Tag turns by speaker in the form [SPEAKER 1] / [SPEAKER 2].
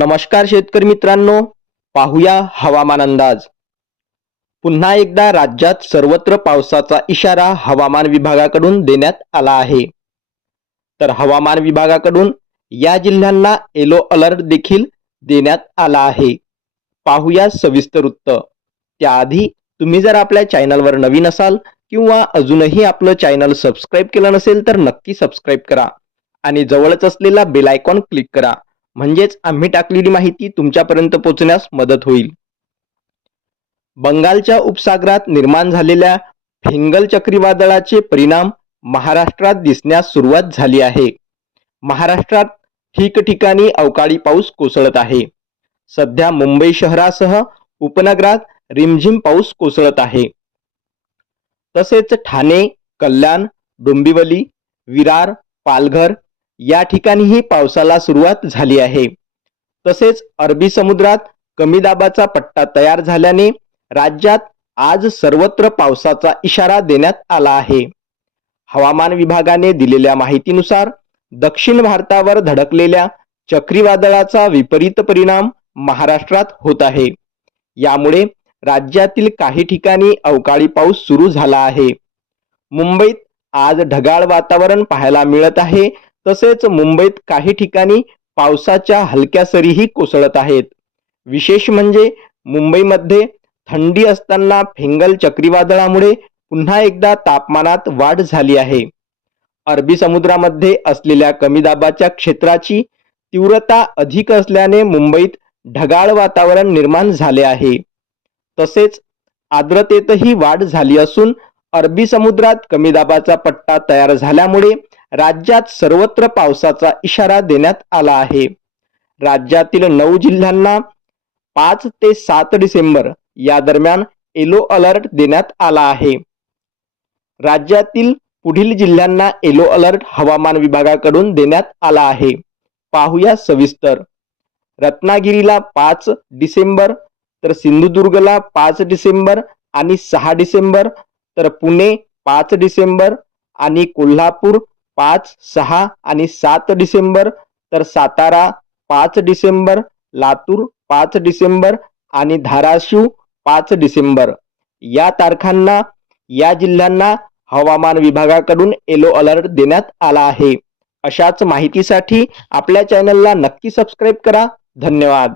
[SPEAKER 1] नमस्कार शेतकरी मित्रांनो पाहूया हवामान अंदाज. पुन्हा एकदा राज्यात सर्वत्र पावसाचा इशारा हवामान विभागाकडून देण्यात आला आहे. तर हवामान विभागाकडून या जिल्ह्यांना येलो अलर्ट देखील देण्यात आला आहे. पाहूया सविस्तर वृत्त त्याआधी तुम्ही जर आपल्या चॅनलवर नवीन असाल किंवा अजूनही आपलं चॅनल सबस्क्राईब केलं नसेल तर नक्की सबस्क्राईब करा. आणि जवळच असलेला बेल आयकॉन क्लिक करा. म्हणजेच आम्ही टाकलेली माहिती तुमच्यापर्यंत पोहोचण्यास मदत होईल. बंगालच्या उपसागरात निर्माण झालेल्या फिंगल चक्रीवादळाचे परिणाम महाराष्ट्रात दिसण्यास सुरुवात झाली आहे. महाराष्ट्रात ठिकठिकाणी अवकाळी पाऊस कोसळत आहे. सध्या मुंबई शहरासह उपनगरात रिमझिम पाऊस कोसळत आहे. तसेच ठाणे कल्याण डोंबिवली विरार पालघर या ठिकाणीही पावसाला सुरुवात झाली आहे. तसेच अरबी समुद्रात कमी दाबाचा पट्टा तयार झाल्याने राज्यात आज सर्वत्र पावसाचा इशारा देण्यात आला आहे. हवामान विभागाने दिलेल्या माहितीनुसार दक्षिण भारतावर धडकलेल्या चक्रीवादळाचा विपरीत परिणाम महाराष्ट्रात होत आहे. यामुळे राज्यातील काही ठिकाणी अवकाळी पाऊस सुरू झाला आहे. मुंबईत आज ढगाळ वातावरण पाहायला मिळत आहे. तसेच मुंबईत काही ठिकाणी पावसाच्या हलक्या सरीही कोसळत आहेत. विशेष म्हणजे मुंबईमध्ये थंडी असताना फिंगल चक्रीवादळामुळे पुन्हा एकदा तापमानात वाढ झाली आहे. अरबी समुद्रामध्ये असलेल्या कमी दाबाच्या क्षेत्राची तीव्रता अधिक असल्याने मुंबईत ढगाळ वातावरण निर्माण झाले आहे. तसेच आर्द्रतेतही वाढ झाली असून अरबी समुद्रात कमी दाबाचा पट्टा तयार झाल्यामुळे राज्यात सर्वत्र पावसाचा इशारा देण्यात आला आहे. राज्यातील नऊ जिल्ह्यांना पाच ते सात डिसेंबर या दरम्यान येलो अलर्ट देण्यात आला आहे. राज्यातील पुढील जिल्ह्यांना येलो अलर्ट हवामान विभागाकडून देण्यात आला आहे. पाहूया सविस्तर. रत्नागिरीला पाच डिसेंबर तर सिंधुदुर्गला पाच डिसेंबर आणि सहा डिसेंबर तर पुणे पाच डिसेंबर आणि कोल्हापूर पाच सहा आणि सात डिसेंबर तर सातारा पाच डिसेंबर लातूर पाच डिसेंबर आणि धाराशिव पाच डिसेंबर. या तारखांना या जिल्ह्यांना हवामान विभागाकडून येलो अलर्ट देण्यात आला आहे. अशाच माहितीसाठी आपल्या चॅनलला नक्की सबस्क्राईब करा. धन्यवाद.